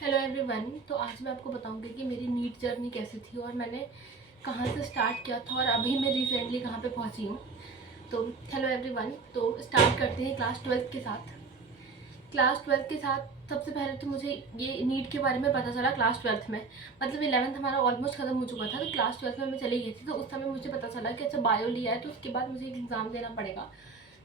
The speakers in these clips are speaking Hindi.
Hello everyone. तो आज मैं आपको बताऊंगी कि मेरी नीट जर्नी कैसी थी और मैंने कहाँ से स्टार्ट किया था और अभी मैं रिसेंटली कहाँ पे पहुँची हूँ। तो हेलो एवरीवन, तो स्टार्ट करते हैं क्लास ट्वेल्थ के साथ। क्लास ट्वेल्थ के साथ सबसे पहले तो मुझे ये नीट के बारे में पता चला क्लास ट्वेल्थ में। मतलब 11th हमारा ऑलमोस्ट ख़त्म हो चुका था, तो क्लास ट्वेल्थ में मैं चली गई थी। तो उस समय मुझे पता चला कि अच्छा बायो लिया है तो उसके बाद मुझे एक एग्ज़ाम देना पड़ेगा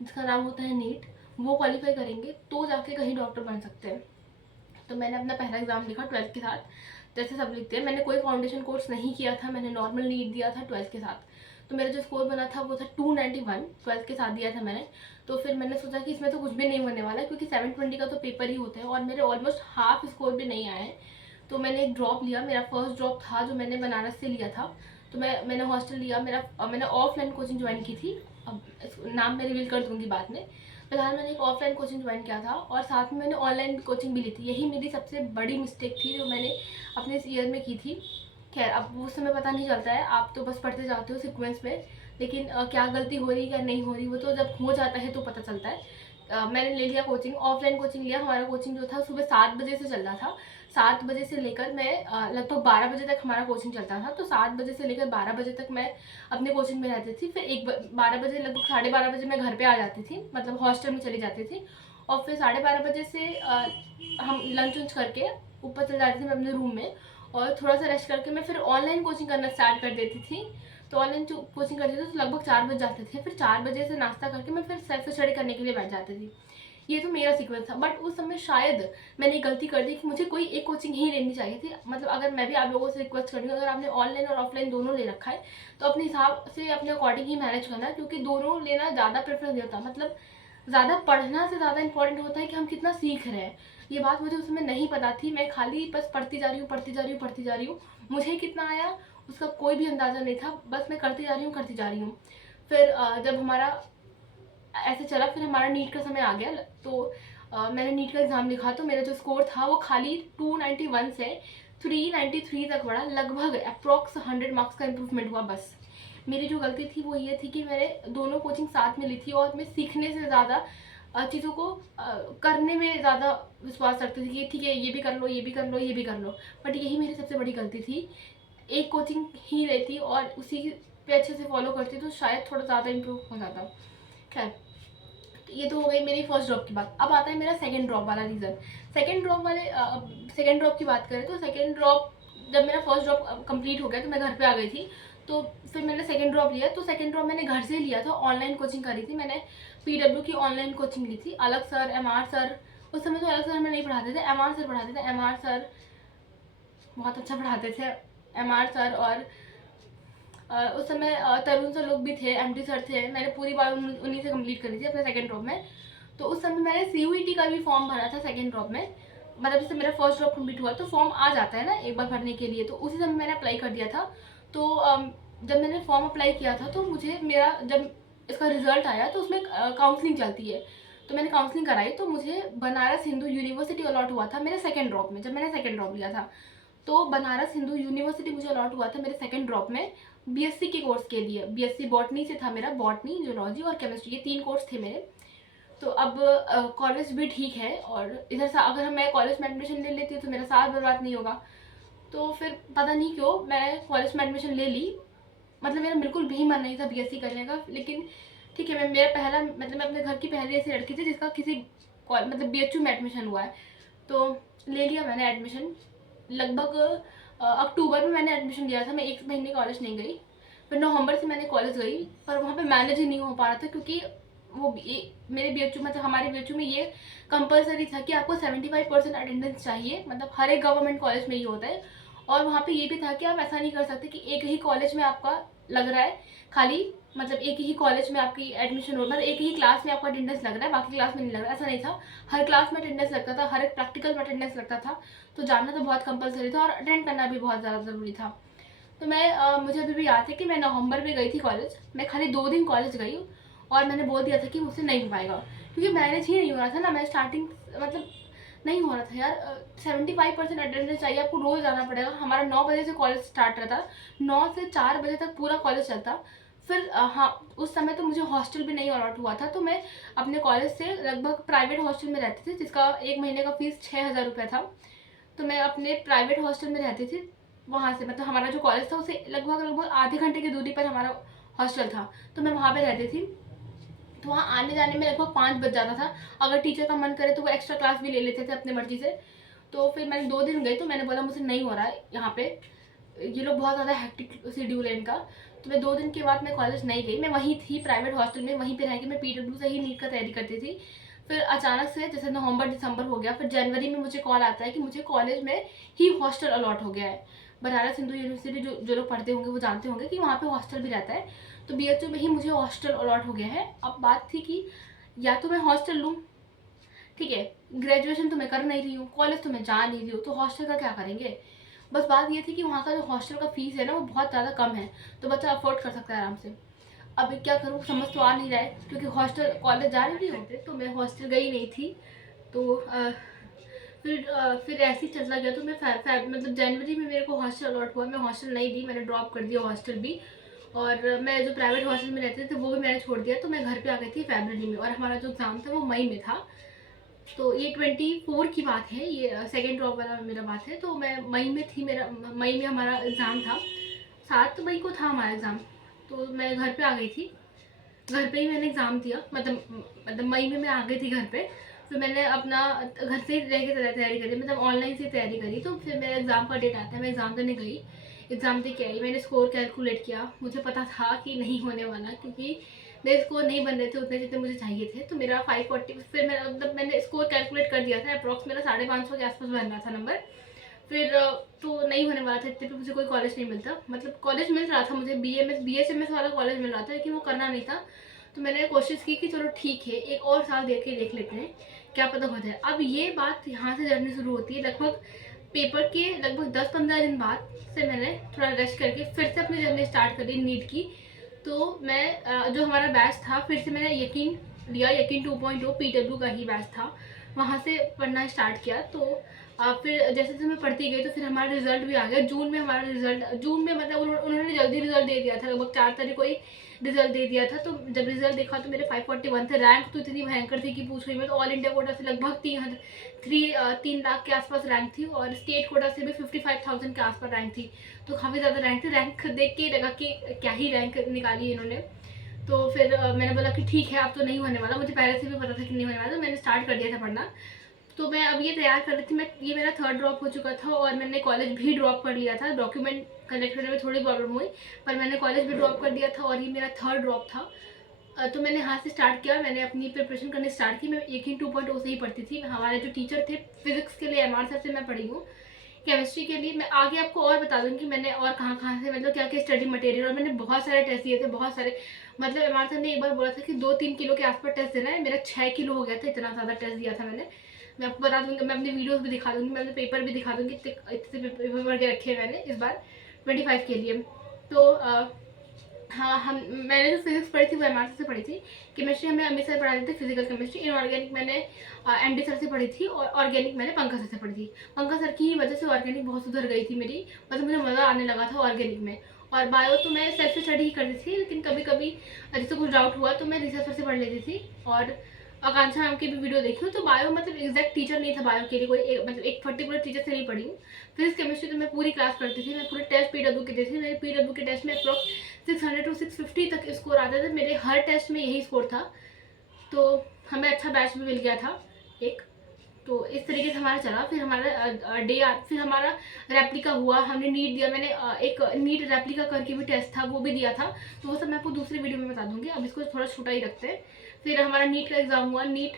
जिसका नाम होता है नीट। वो क्वालिफाई करेंगे तो जाके कहीं डॉक्टर बन सकते हैं। तो मैंने अपना पहला एग्ज़ाम लिखा ट्वेल्थ के साथ, जैसे सब लिखते हैं। मैंने कोई फाउंडेशन कोर्स नहीं किया था, मैंने नॉर्मल नीट दिया था ट्वेल्थ के साथ। तो मेरा जो स्कोर बना था वो था 291, ट्वेल्थ के साथ दिया था मैंने। तो फिर मैंने सोचा कि इसमें तो कुछ भी नहीं होने वाला है, क्योंकि 720 का तो पेपर ही होता है और मेरे ऑलमोस्ट हाफ स्कोर भी नहीं आए हैं। तो मैंने एक ड्रॉप लिया, मेरा फर्स्ट ड्रॉप था जो मैंने बनारस से लिया था। तो मैंने हॉस्टल लिया, मैंने ऑफलाइन कोचिंग ज्वाइन की थी। अब नाम मैं रिवील कर दूंगी बाद में। फिलहाल मैंने एक ऑफलाइन कोचिंग ज्वाइन किया था और साथ में मैंने ऑनलाइन कोचिंग भी ली थी। यही मेरी सबसे बड़ी मिस्टेक थी जो मैंने अपने इस ईयर में की थी। खैर, अब उस समय पता नहीं चलता है, आप तो बस पढ़ते जाते हो सीक्वेंस में। लेकिन क्या गलती हो रही क्या नहीं हो रही वो तो जब हो जाता है तो पता चलता है। मैंने ले लिया कोचिंग, ऑफलाइन कोचिंग लिया। हमारा कोचिंग जो था सुबह 7 बजे से चल रहा था। 7 बजे से लेकर मैं लगभग 12 बजे तक हमारा कोचिंग चलता था। तो 7 बजे से लेकर 12 बजे तक मैं अपने कोचिंग में रहती थी। फिर 12 बजे, लगभग 12:30 बजे मैं घर पे आ जाती थी, मतलब हॉस्टल में चली जाती थी। और फिर 12:30 बजे से हम लंच वंच करके ऊपर चल जाती थी मैं अपने रूम में। और थोड़ा सा रेस्ट करके मैं फिर ऑनलाइन कोचिंग करना स्टार्ट कर देती थी। तो ऑनलाइन कोचिंग करती थी तो लगभग 4 बज जाते थे। फिर 4 बजे से नाश्ता करके मैं फिर सेल्फ स्टडी करने के लिए बैठ जाती थी। ये तो मेरा सीक्वेंस था। बट उस समय शायद मैंने गलती कर दी कि मुझे कोई एक कोचिंग ही लेनी चाहिए थी। मतलब अगर मैं भी आप लोगों से रिक्वेस्ट कर रही हूँ, अगर आपने ऑनलाइन और ऑफलाइन दोनों ले रखा है तो अपने हिसाब से अपने अकॉर्डिंग ही मैनेज करना है, क्योंकि दोनों लेना ज़्यादा प्रेफरेंस नहीं होता। मतलब ज़्यादा पढ़ना से ज़्यादा इंपॉर्टेंट होता है कि हम कितना सीख रहे हैं। ये बात मुझे उसमें नहीं पता थी। मैं खाली बस पढ़ती जा रही हूँ, पढ़ती जा रही हूँ, पढ़ती जा रही हूँ। मुझे कितना आया उसका कोई भी अंदाज़ा नहीं था, बस मैं करती जा रही हूँ, करती जा रही हूँ। फिर जब हमारा ऐसे चला, फिर हमारा नीट का समय आ गया। तो मैंने नीट का एग्ज़ाम लिखा तो मेरा जो स्कोर था वो खाली 291 से 393 तक बढ़ा। लगभग अप्रॉक्स 100 मार्क्स का इम्प्रूवमेंट हुआ बस। मेरी जो गलती थी वो ये थी कि मैंने दोनों कोचिंग साथ में ली थी और मैं सीखने से ज़्यादा चीज़ों को करने में ज़्यादा विश्वास रखती थी कि ठीक है ये भी कर लो, ये भी कर लो, ये भी कर लो। बट यही मेरी सबसे बड़ी गलती थी। एक कोचिंग ही लेती और उसी पे अच्छे से फॉलो करती तो शायद थोड़ा ज़्यादा इम्प्रूव हो जाता। खैर, ये तो हो गई मेरी फर्स्ट ड्रॉप की बात। अब आता है मेरा सेकंड ड्रॉप वाला रीज़न। सेकंड ड्रॉप की बात करें तो सेकंड ड्रॉप, जब मेरा फर्स्ट ड्रॉप कंप्लीट हो गया तो मैं घर पे आ गई थी। तो फिर मैंने सेकंड ड्रॉप लिया। तो सेकंड ड्रॉप मैंने घर से लिया था, ऑनलाइन कोचिंग करी थी मैंने। पीडब्ल्यू की ऑनलाइन कोचिंग ली थी। अलग सर, एम आर सर, उस समय तो अलग सर हमें नहीं पढ़ाते थे, एम आर सर पढ़ाते थे। एम आर सर बहुत अच्छा पढ़ाते थे, एम आर सर। और उस समय तरुण सर लोग भी थे, एमडी सर थे। मैंने पूरी बार उन्हीं से कंप्लीट करी थी अपने सेकंड ड्रॉप में। तो उस समय मैंने सीयूईटी का भी फॉर्म भरा था सेकंड ड्रॉप में। मतलब जैसे मेरा फर्स्ट ड्रॉप कंप्लीट हुआ तो फॉर्म आ जाता है ना एक बार भरने के लिए, तो उसी समय मैंने अप्लाई कर दिया था। तो जब मैंने फॉर्म अप्लाई किया था तो मुझे मेरा जब इसका रिजल्ट आया तो उसमें काउंसलिंग चलती है। तो मैंने काउंसलिंग कराई तो मुझे बनारस हिंदू यूनिवर्सिटी अलॉट हुआ था मेरे सेकेंड ड्रॉप में, जब मैंने सेकेंड ड्रॉप लिया था। तो बनारस हिंदू यूनिवर्सिटी मुझे अलॉट हुआ था मेरे सेकेंड ड्रॉप में, बीएससी के कोर्स के लिए। बीएससी बॉटनी से था मेरा, बॉटनी, जूलॉजी और केमिस्ट्री, ये 3 कोर्स थे मेरे। तो अब कॉलेज भी ठीक है और इधर से अगर मैं कॉलेज में एडमिशन ले लेती हूँ तो मेरा साल बर्बाद नहीं होगा। तो फिर पता नहीं क्यों मैं कॉलेज में एडमिशन ले ली। मतलब मेरा बिल्कुल भी मन नहीं था बीएससी करने का, लेकिन ठीक है, मैं मेरा पहला, मतलब मैं अपने घर की पहली ऐसी लड़की थी जिसका किसी मतलब बीएचयू में एडमिशन हुआ है। तो ले लिया मैंने एडमिशन। लगभग अक्टूबर में मैंने एडमिशन लिया था। मैं 1 महीने कॉलेज नहीं गई। फिर नवंबर से मैंने कॉलेज गई, पर वहाँ पे मैनेज ही नहीं हो पा रहा था, क्योंकि वो मेरे बीएचयू, मतलब हमारे बीएचयू में ये कंपलसरी था कि आपको 75% अटेंडेंस चाहिए। मतलब हर एक गवर्नमेंट कॉलेज में ये होता है। और वहाँ पे ये भी था कि आप ऐसा नहीं कर सकते कि एक ही कॉलेज में आपका लग रहा है खाली, मतलब एक ही कॉलेज में आपकी एडमिशन हो, मतलब एक ही क्लास में आपका अटेंडेंस लग रहा है, बाकी क्लास में नहीं लग रहा है। ऐसा नहीं था, हर क्लास में अटेंडेंस लगता था, हर एक प्रैक्टिकल में अटेंडेंस लगता था। तो जानना तो बहुत कंपलसरी था और अटेंड करना भी बहुत ज़्यादा ज़रूरी था। तो मुझे अभी भी याद है कि मैं नवंबर में गई थी कॉलेज। मैं खाली 2 दिन कॉलेज गई और मैंने बोल दिया था कि मुझसे नहीं हो पाएगा, क्योंकि मैनेज ही नहीं हो रहा था ना। मैं स्टार्टिंग, मतलब नहीं हो रहा था यार। 75% अटेंडेंस चाहिए, आपको रोज़ जाना पड़ेगा। हमारा 9 बजे से कॉलेज स्टार्ट रहता, 9 से 4 बजे तक पूरा कॉलेज चलता। फिर हाँ, उस समय तो मुझे हॉस्टल भी नहीं अलॉट हुआ था। तो मैं अपने कॉलेज से लगभग प्राइवेट हॉस्टल में रहती थी, जिसका 1 महीने का फीस 6,000 रुपये था। तो मैं अपने प्राइवेट हॉस्टल में रहती थी। वहाँ से मतलब हमारा जो कॉलेज था उसे लगभग आधे घंटे की दूरी पर हमारा हॉस्टल था, तो मैं वहाँ पे रहती थी। तो वहाँ आने जाने में लगभग 5 बज जाता था। अगर टीचर का मन करे तो वो एक्स्ट्रा क्लास भी ले लेते थे अपनी मर्जी से। तो फिर मैंने 2 दिन गई, तो मैंने बोला मुझे नहीं हो रहा है यहाँ पे, ये लोग बहुत ज़्यादा हेक्टिक शेड्यूल है इनका। तो मैं 2 दिन के बाद मैं कॉलेज नहीं गई, मैं वहीं थी प्राइवेट हॉस्टल में, वहीं पे रह के मैं PW से ही नीट का तैयारी करती थी। फिर अचानक से जैसे नवंबर दिसंबर हो गया, फिर जनवरी में मुझे कॉल आता है कि मुझे कॉलेज में ही हॉस्टल अलॉट हो गया है। बनारस हिंदू यूनिवर्सिटी जो लोग पढ़ते होंगे वो जानते होंगे कि वहाँ पे हॉस्टल भी रहता है। तो BHU में ही मुझे हॉस्टल अलॉट हो गया है। अब बात थी कि या तो मैं हॉस्टल लूँ, ठीक है, ग्रेजुएशन तो मैं कर नहीं रही हूँ, कॉलेज तो मैं जा नहीं रही हूँ, तो हॉस्टल का क्या करेंगे। बस बात ये थी कि वहाँ का जो हॉस्टल का फीस है ना वो बहुत ज़्यादा कम है, तो बच्चा अफोर्ड कर सकता है आराम से। अब क्या करूँ समझ तो आ नहीं रहा है, क्योंकि हॉस्टल कॉलेज जा रही होते तो मैं हॉस्टल गई नहीं थी। तो फिर ऐसे ही चलता गया। तो मैं मतलब जनवरी में मेरे को हॉस्टल अलॉट हुआ, मैं हॉस्टल नहीं दी, मैंने ड्रॉप कर दिया हॉस्टल भी। और मैं जो प्राइवेट हॉस्टल में रहते थे वो भी मैंने छोड़ दिया। तो मैं घर पे आ गई थी फरवरी में, और हमारा जो एग्ज़ाम था वो मई में था। तो ये 24 की बात है, ये सेकेंड ड्रॉप वाला मेरा बात है। तो मैं मई में थी, मेरा मई में हमारा एग्ज़ाम था, 7 मई को था हमारा एग्ज़ाम। तो मैं घर पे आ गई थी, घर पे ही मैंने एग्ज़ाम दिया, मतलब मई में मैं आ गई थी घर पे। फिर मैंने अपना घर से ही रह के तैयारी करी, मतलब ऑनलाइन से तैयारी करी। तो फिर मेरा एग्ज़ाम का डेट आता है, मैं एग्ज़ाम देने गई, एग्ज़ाम दे के आई। मैंने स्कोर कैलकुलेट किया, मुझे पता था कि नहीं होने वाला, क्योंकि मेरे स्कोर नहीं बन रहे थे उतने जितने मुझे चाहिए थे। तो मेरा 540, फिर मैंने स्कोर कैलकुलेट कर दिया था, अप्रॉक्स मेरा 550 के आसपास बन रहा था नंबर। फिर तो नहीं होने वाला था, इतने पे मुझे कोई कॉलेज नहीं मिलता, मतलब कॉलेज मिल रहा था मुझे, BHMS वाला कॉलेज मिल रहा था, लेकिन वो करना नहीं था। तो मैंने कोशिश की कि चलो ठीक है, एक और साल देख लेते हैं, क्या पता हो जाए। अब ये बात यहाँ से जर्नी शुरू होती है, लगभग पेपर के लगभग 10-15 दिन बाद से मैंने थोड़ा रेस्ट करके फिर से अपनी जर्नी स्टार्ट करी नीट की। तो मैं जो हमारा बैच था, फिर से मैंने यकीन लिया, यकीन 2.0 PW का ही बैच था, वहाँ से पढ़ना स्टार्ट किया। तो फिर जैसे जैसे मैं पढ़ती गई, तो फिर हमारा रिजल्ट भी आ गया जून में। हमारा रिजल्ट जून में, मतलब उन्होंने जल्दी रिजल्ट दे दिया था, लगभग 4 तारीख को ही रिजल्ट दे दिया था। तो जब रिजल्ट देखा तो मेरे 541 थे, रैंक तो इतनी भयंकर थी कि पूछ रही मैं। तो ऑल इंडिया कोटा से लगभग 3 लाख के आसपास रैंक थी, और स्टेट कोटा से भी 55,000 के आसपास रैंक थी। तो काफ़ी ज़्यादा रैंक थी, रैंक देख के लगा कि क्या ही रैंक निकाली इन्होंने। तो फिर मैंने बोला कि ठीक है अब तो नहीं होने वाला, मुझे पहले से भी पता था कि नहीं होने वाला, तो मैंने स्टार्ट कर दिया था पढ़ना। तो मैं अब ये तैयार कर रही थी, ये मेरा 3rd ड्रॉप हो चुका था, और मैंने कॉलेज भी ड्रॉप कर लिया था। डॉक्यूमेंट कलेक्ट करने में थोड़ी प्रॉब्लम हुई, पर मैंने कॉलेज भी ड्रॉप कर दिया था, और ये मेरा 3rd ड्रॉप था। तो मैंने यहाँ से स्टार्ट किया, मैंने अपनी प्रिपरेशन करनी स्टार्ट की। मैं यकीन 2.0 से ही पढ़ती थी। हमारे जो टीचर थे फिजिक्स के लिए MR सर से मैं पढ़ी हूँ, केमिस्ट्री के लिए मैं आगे आपको और बता दूँगी मैंने और कहाँ से, मतलब क्या क्या स्टडी मटेरियल, और मैंने बहुत सारे टेस्ट दिए थे, बहुत सारे। मतलब MR सर ने एक बार बोला था कि 2-3 किलो के आसपास टेस्ट देना है, मेरा 6 किलो हो गया था, इतना ज़्यादा टेस्ट दिया था मैंने। मैं आपको बता दूँगी, मैं अपनी वीडियोस भी दिखा दूँगी, मैं अपने पेपर भी दिखा दूँगी, इतने पेपर भर के रखे हैं मैंने इस बार 25 के लिए। तो हाँ, मैंने जो फिजिक्स पढ़ी थी वो MR से पढ़ी थी। केमिस्ट्री हमें अमित सर पढ़ाते थे, फिजिकल केमिस्ट्री। इनऑर्गेनिक मैंने MD सर से पढ़ी थी, और ऑर्गेनिक मैंने पंकज सर से पढ़ी थी। पंकज सर की ही वजह से ऑर्गेनिक बहुत सुधर गई थी मेरी, मतलब मुझे मज़ा आने लगा था ऑर्गेनिक में। और बायो तो मैं सेल्फ स्टडी ही करती थी, लेकिन कभी कभी जैसे कुछ डाउट हुआ तो मैं रिसर्च से पढ़ लेती थी। और आकांक्षा मैम की भी वीडियो देखी हूँ। तो बायो मतलब एग्जैक्ट टीचर नहीं था बायो के लिए, कोई मतलब एक पर्टिकुलर टीचर से नहीं पढ़ी हूँ। फिजिक्स केमिस्ट्री तो मैं पूरी क्लास करती थी, मैं पूरे टेस्ट PW के देती थी। मेरे PW के टेस्ट में अप्रॉक्स 600 to 650 तक स्कोर आते थे, मेरे हर टेस्ट में यही स्कोर था। तो हमें अच्छा बैच भी मिल गया था एक। तो इस तरीके से हमारा चला। फिर हमारा फिर हमारा रेप्लिका हुआ, हमने नीट दिया। मैंने एक नीट रेप्लिका करके भी टेस्ट था, वो भी दिया था। तो वो सब मैं आपको दूसरी वीडियो में बता दूंगी, अब इसको थोड़ा छोटा ही रखते हैं। फिर हमारा नीट का एग्ज़ाम हुआ, नीट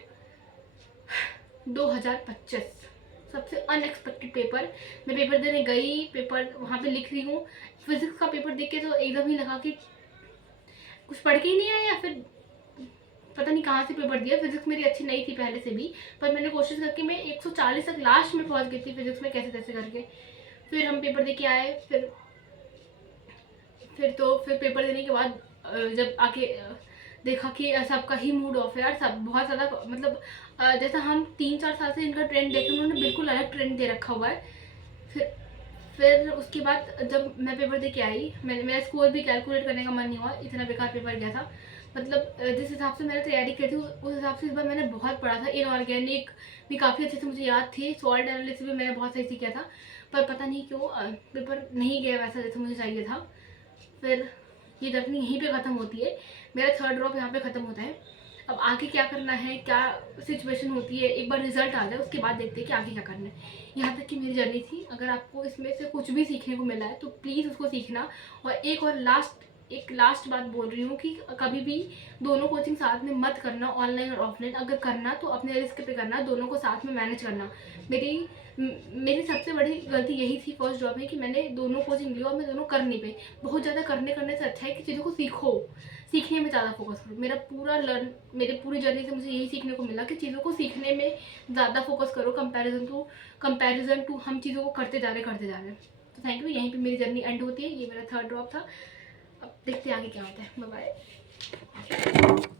2025, सबसे अनएक्सपेक्टेड पेपर। मैं पेपर देने गई, पेपर वहाँ पे लिख रही हूँ, फिजिक्स का पेपर देख के तो एकदम ही लगा कि कुछ पढ़ के ही नहीं आया, या फिर पता नहीं कहाँ से पेपर दिया। फिजिक्स मेरी अच्छी नहीं थी पहले से भी, पर मैंने कोशिश करके मैं 140 तक लास्ट में पहुँच गई थी फिजिक्स में, कैसे तैसे करके। फिर हम पेपर दे के आए। फिर पेपर देने के बाद जब आके देखा कि सबका ही मूड ऑफ है यार, सब बहुत ज़्यादा, मतलब जैसा हम 3-4 साल से इनका ट्रेंड देखे, उन्होंने बिल्कुल अलग ट्रेंड दे रखा हुआ है। फिर उसके बाद जब मैं पेपर दे के आई, मेरा स्कोर भी कैलकुलेट करने का मन नहीं हुआ, इतना बेकार पेपर गया था। मतलब जिस हिसाब से मैंने तैयारी की थी उस हिसाब से इस बार मैंने बहुत पढ़ा था। इनऑर्गेनिक भी काफ़ी अच्छे से मुझे याद थी, सॉल्ट एनालिसिस भी मैंने बहुत सही से किया था, पर पता नहीं क्यों पेपर नहीं गया वैसा जैसे मुझे चाहिए था। फिर ये जर्नी यहीं पे ख़त्म होती है, मेरा थर्ड ड्रॉप यहाँ पे ख़त्म होता है। अब आगे क्या करना है, क्या सिचुएशन होती है, एक बार रिजल्ट आ जाए उसके बाद देखते हैं कि आगे क्या करना है। यहाँ तक की मेरी जर्नी थी। अगर आपको इसमें से कुछ भी सीखने को मिला है तो प्लीज़ उसको सीखना। और एक लास्ट बात बोल रही हूँ कि कभी भी दोनों कोचिंग साथ में मत करना, ऑनलाइन और ऑफलाइन। अगर करना तो अपने रिस्क पे करना, दोनों को साथ में मैनेज करना। मेरी सबसे बड़ी गलती यही थी फर्स्ट जॉब में कि मैंने दोनों कोचिंग ली और मैं दोनों कर नहीं पाई। बहुत ज़्यादा करने से अच्छा है कि चीज़ों को सीखो, सीखने में ज़्यादा फोकस करो। मेरे पूरी जर्नी से मुझे यही सीखने को मिला कि चीज़ों को सीखने में ज़्यादा फोकस करो कंपैरिजन टू हम चीज़ों को करते जा रहे हैं। तो थैंक यू, यहीं पे मेरी जर्नी एंड होती है। ये मेरा थर्ड ड्रॉप था। अब देखते हैं आगे क्या होता है। Bye bye.